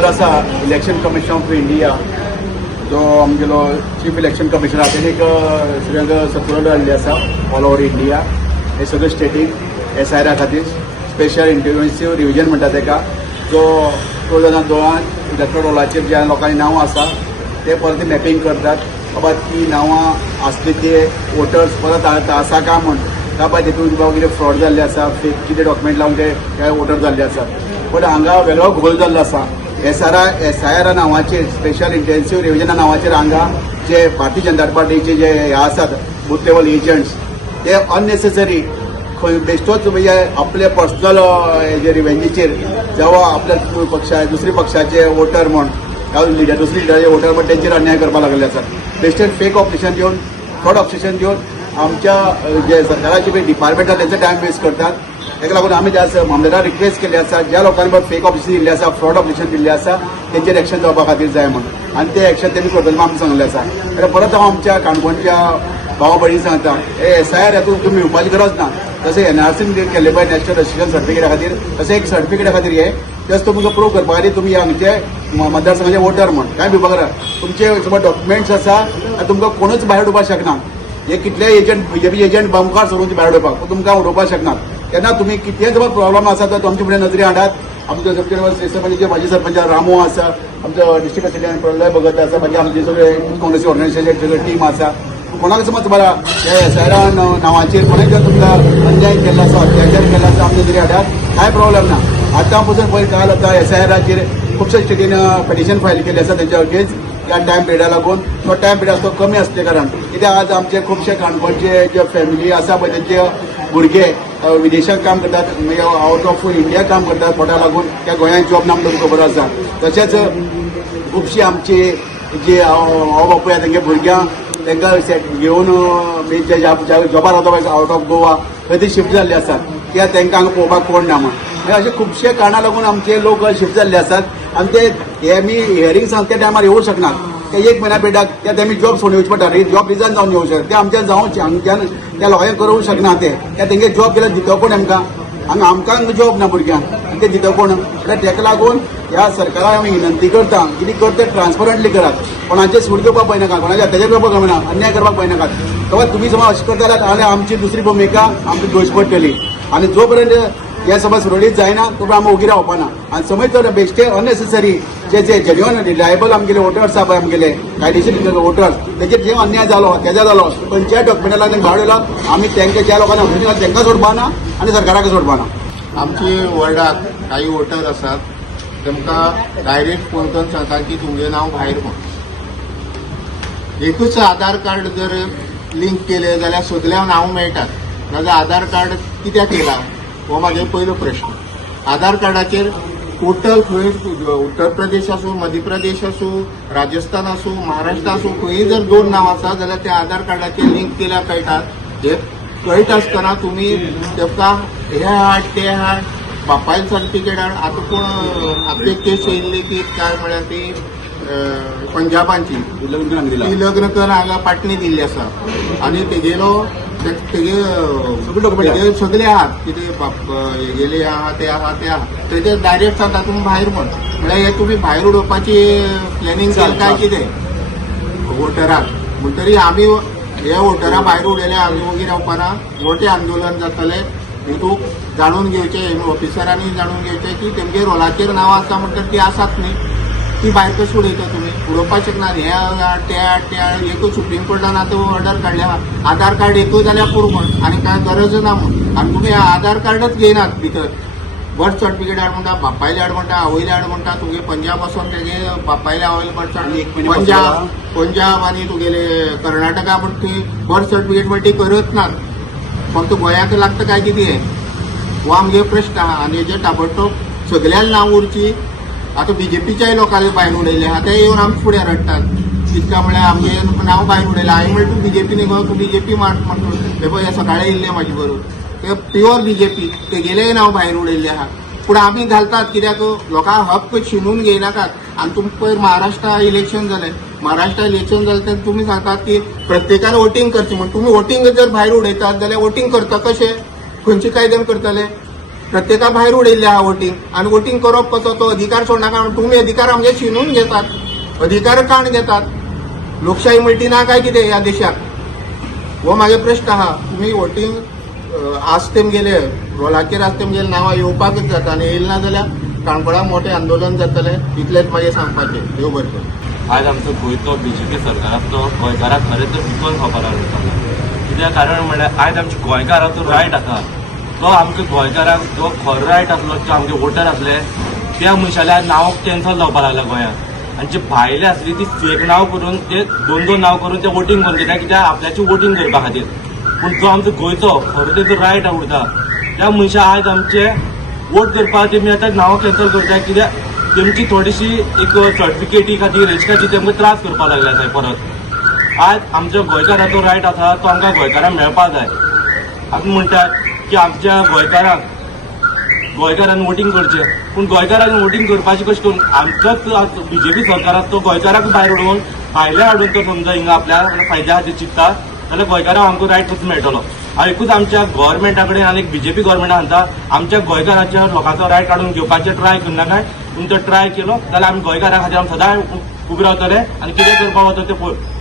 Number आसा election commission of India जो आमगेलो चीफ इलेक्शन कमिशनर आसा एक सगळ्यांक सर्क्युलर धाडली आसा ऑल ओव्हर इंडिया हे सगळे स्टेटीक SIR खातीर स्पेशल इंटेन्सिव्ह रिव्हिजन म्हणटा ताका जो 2002 इलेक्ट्रल रोलाचेर ज्या लोकांनी नांवां आसा ते परत मॅपिंग करतात बाबा ती नांवां आसली ते वोटर्स परत आसा काय म्हण काय तितून बाबा कितें फ्रॉड जाल्ले आसा फेक कितें डॉक्युमेंट लावन ते काय वोटर जाल्ले आसा पण हांगा वेगळो घोल जाल्लो आसा SIR नांवाचेर स्पेशल इंटेन्सिव्ह रिव्हिजन नांवाचेर हांगा जे भारतीय जनता पार्टीचे जे हे आसात बूथ लेवल एजंट्स ते अननेसेसरी खंय बेश्टोच म्हणजे आपले पर्सनल हेजे रिवेंजीचेर जेव्हा आपल्या पक्षा दुसऱ्या पक्षाचे वोटर म्हण दुसरी लिडराचे वोटर म्हण तेंचेर अन्याय करपाक लागले आसात बेश्टेन फेक ऑपरेशन दिवन फ्रॉड ऑपरेशन दिवन आमच्या जे सरकाराचे पळय डिपार्टमेंट आसा तेंचो टायम वेस्ट करतात ताका लागून आमी मामलेदार रिक्वेस्ट केली आसा ज्या लोकांनी फेक ऑपरेशन दिल्ले आसा फ्रॉड ऑपरेशन दिल्ले आसा तेंचेर एक्शन जावपा खातीर जाय म्हणून आनी ते एक्शन तेमी करतले आमकां सांगलें आसा आनी परत हांव आमच्या काणकोणच्या भावा भयणी सांगता हे SIR हातूंत तुमी येवपाची गरज ना तशें NRC केल्ले पळय नॅशनल रजिस्ट्रेशन सर्टिफिकेटा खातीर तशें एक सर्टिफिकेटा खातीर हे जस्ट तुमकां प्रूव करपा खातीर तुमी हांगचे मतदारसंघाचे वोटर म्हण काय भिवपा करा तुमचे समज डॉक्युमेंट्स आसा आनी तुमकां कोणूच भायर उडोवपाक शकना हे कितले एजंट BJP एजंट मुखार सरून भायर उडोवपाक तुमकां उडोवपाक शकनात तेन्ना तुमी कितेंय समज प्रॉब्लम आसा तर तुमचे फुडें नजरे हाडात आमचो सरपंच माजी सरपंच रामू आसा आमचो डिस्ट्रिक्ट प्रेसिडेंट प्रलय भगत आसा मागीर आमचे सगळे काँग्रेसी ऑर्गनायझेशन सगळे टीम आसा कोणाक समज तुम्हाला SIR नांवाचेर कोणाक जर तुमकां अन्याय केल्लो आसा अत्याचार केल्लो आसा आमच्या नजरे हाडात कांय प्रॉब्लेम ना आतां पसून पळय काल आतां SIRाचेर खुबशे स्टेटीन पिटिशन फायल केल्लें आसा तेंच्या अगेन्स्ट त्या टायम पिरियडा लागून तो टायम पिरियड तो कमी आसले कारण कित्याक आज आमचे खुबशे काणकोणचे जे फॅमिली आसा पळय तेंचे भुरगे विदेशांत काम करतात मागीर आउट ऑफ इंडिया काम करतात पोटा लागून त्या गोंयांत जॉब ना म्हणून खबर आसा तशेंच खुबशी आमची जी आवय बापूय तेंगे भुरग्यांक तांकां घेवन जॉबार रावता पळय आउट ऑफ गोवा थंय ती शिफ्ट जाल्ली आसात कित्याक तांकां हांगा पळोवपाक कोण ना म्हण अशे खुबशे कारणां लागून आमचे लोक शिफ्ट जाल्ले आसात आनी ते हे आमी हियरींग सांग त्या टायमार येवंक शकनात ते एक म्हयन्या पिड्याक त्या तेमी जॉब सोडून येवचे पडटा जॉब रिजायन जावन येवंक शकता ते आमच्यान जावचे हांगच्यान त्या लोकांक करूंक शकना ते तेंगे जॉब केल्यार दितो कोण आमकां हांगा आमकां जॉब ना भुरग्यांक आनी ते दितो कोण ताका लागून ह्या सरकाराक हांव विनंती करता कितें करता ट्रान्सपरंटली करात कोणाचे सूड घेवपाक पळयनाका कोणाचे अत्याचार करपाक पळयना अन्याय करपाक पळयनाकात तेव्हा तुमी समज अशें करता जाल्यार आमची दुसरी भुमिका आमची घेवची पडटली आनी जो पर्यंत हे समज सुरळीत जायना तो पर्यंत आमी ओगी रावपाना आनी समज जर बेश्टे अननेसेसरी जे जेन्युअन रिलायबल आमगेले वोटर्स आसा पळय आमगेले कायदेशीर वोटर्स तेचेर जे अन्याय जालो अत्याचार जालो खंयच्याय डॉक्युमेंटाला भायर उडयला आमी तेंका ज्या लोकांना तेंकां सोडपाना आनी सरकाराक सोडपाना आमचे वर्डाक काही वोटर आसात तेमकां डायरेक्ट फोन करून सांगता की तुमगे नांव भायर म्हण एकूच आधार कार्ड जर लिंक केले जाल्यार सगळ्यांक नांव मेळटात नाजाल्यार आधार कार्ड कित्याक केला हो म्हाजो पयलो प्रश्न आधार कार्डाचेर टोटल खंय उत्तर प्रदेश आसूं मध्य प्रदेश आसूं राजस्थान आसूं महाराष्ट्र आसूं खंयी जर दोन नांव आसा जाल्यार त्या आधार कार्डाचेर लिंक केल्यार कळटात हे कळटा आसतना तुमी तेमकां हे हाड ते हाड बापायल सर्टिफिकेट हाड आतां कोण आपली केस येयल्ली ती काय म्हळ्यार ती पंजाबांची ती लग्न करून हांगा पाटणी दिल्ली आसा आनी तेगेलो तेगे सगळे आहात कितें गेले आहा ते आहा ते आहा तेजे डायरेक्ट सांगता तुमी भायर म्हण म्हळ्यार हे तुमी भायर उडोवपाची प्लॅनिंग केला काय कितें वोटराक म्हणटरी आमी हे वोटरां भायर उडयले आमी ओगी रावपाना मोठे आंदोलन जातले हितूक जाणून घेवचे ऑफिसरांनी जाणून घेवचे की तेमगे रोलाचेर नांवां आसा म्हणटा ती आसात न्ही ती भायर कशी उडयता तुमी उडोवपाक शकनात हे त्या एकूच सुप्रीम कोर्टान आतां ऑर्डर काडल्या आधार कार्ड एकूच जाल्यार पुरो म्हण आनी कांय गरज ना म्हण आनी तुमी आधार कार्डच घेयनात भितर बर्थ सर्टिफिकेट हाड म्हणटा बापायले हाड म्हणटा आवयले हाड म्हणटा तुगे पंजाब वचोन तेगे बापायले आवयले बर्थ सर्टिफिकेट पंजाब आनी तुगेले कर्नाटका म्हणटा थंय बर्थ सर्टिफिकेट म्हणटा ती करत नात फक्त गोंयाक लागता काय कितें हो आमगे प्रश्न आहा आनी हेजे ताबडतोब सगळ्यांक नांव उरची आतां BJPच्याय लोकांनी भायर उडयले आतां येवन आमी फुडें रडटात कितका म्हळ्यार आमगे नांव भायर उडयलें हांवें म्हणलें तूं BJP न्ही गो तूं BJP म्हणून हे पळय हे सकाळी येयल्ले म्हाजे बरोबर ते प्युअर BJP तेगेलेय नांव भायर उडयल्ले आहा पूण आमी घालतात कित्याक लोकांक हक्क शिनून घेयनाकात आनी तुमकां पयर महाराष्ट्रा इलेक्शन जालें महाराष्ट्रा इलेक्शन जालें तेन्ना तुमी सांगतात की प्रत्येकान वोटींग करचें म्हण तुमी वोटींग जर भायर उडयतात जाल्यार वोटींग करता कशें खंयचे कायद्यान करतले प्रत्येका भायर उडयल्ले आहा वोटींग आनी वोटींग करप कसो तो अधिकार सोडनाका तुम्ही अधिकार आमगे शिनून घेतात अधिकार काण घेतात लोकशाही मेळटी ना काय कितें ह्या देशाक हो म्हागे प्रश्न आहा तुम्ही वोटींग आज तेमगेले रोलाचेर आज तेमगेले नांवां येवपाकच जाता आनी येयले ना जाल्यार काणकोणा मोठे आंदोलन जातले इतलेंच म्हागे सांगपाचें देव बरें करूं. आज आमचो गोंयचो बीजेपी सरकाराचो गोंयकाराक खरेंच विकल खबर जाता कित्याक कारण म्हणल्यार आयज आमच्या गोंयकाराचो रायट आसा तो आमच्या गोंयकाराक जो खरो रायट आसलो जो आमचे वोटर आसले त्या मनशाले आज नांव कॅन्सल जावपाक लागला गोंयांत आनी जे भायले आसली ती फेक नांव करून ते दोन नांव करून ते वोटींग करून कित्याक आपल्याची वोटींग करपा खातीर पूण जो आमचो गोंयचो खरो तेजो रायट उरता त्या मनशा आयज आमचे वोट करपाक तेमी आतां नांव कॅन्सल करता कित्याक तेमची थोडीशी एक सर्टिफिकेटी खातीर हेचे खातीर तेमकां त्रास करपाक लागला जाय परत आज आमच्या गोंयकाराचो रायट आसा तो आमकां गोंयकारांक मेळपाक जाय आमी म्हणटात की आमच्या गोंयकारान वोटींग करचें पूण गोंयकारान वोटींग करपाचें कशें करून आमचोच बीजेपी सरकाराक तो गोंयकाराक भायर उडोवन भायल्या हाडून तो समजा हिंगा आपल्या फायद्या खातीर चिंतता जाल्यार गोंयकारांक आमकां रायट कसो मेळटलो हांव एकूच आमच्या गव्हर्मेंटा कडेन आनी बीजेपी गव्हर्मेंटान सांगता आमच्या गोंयकाराच्या लोकांचो रायट काडून घेवपाचें ट्राय करनाकाय पूण तो ट्राय केलो जाल्यार आमी गोंयकारा खातीर आमी सदांच उबे रावतले आनी कितें करपाक वता तें पळय.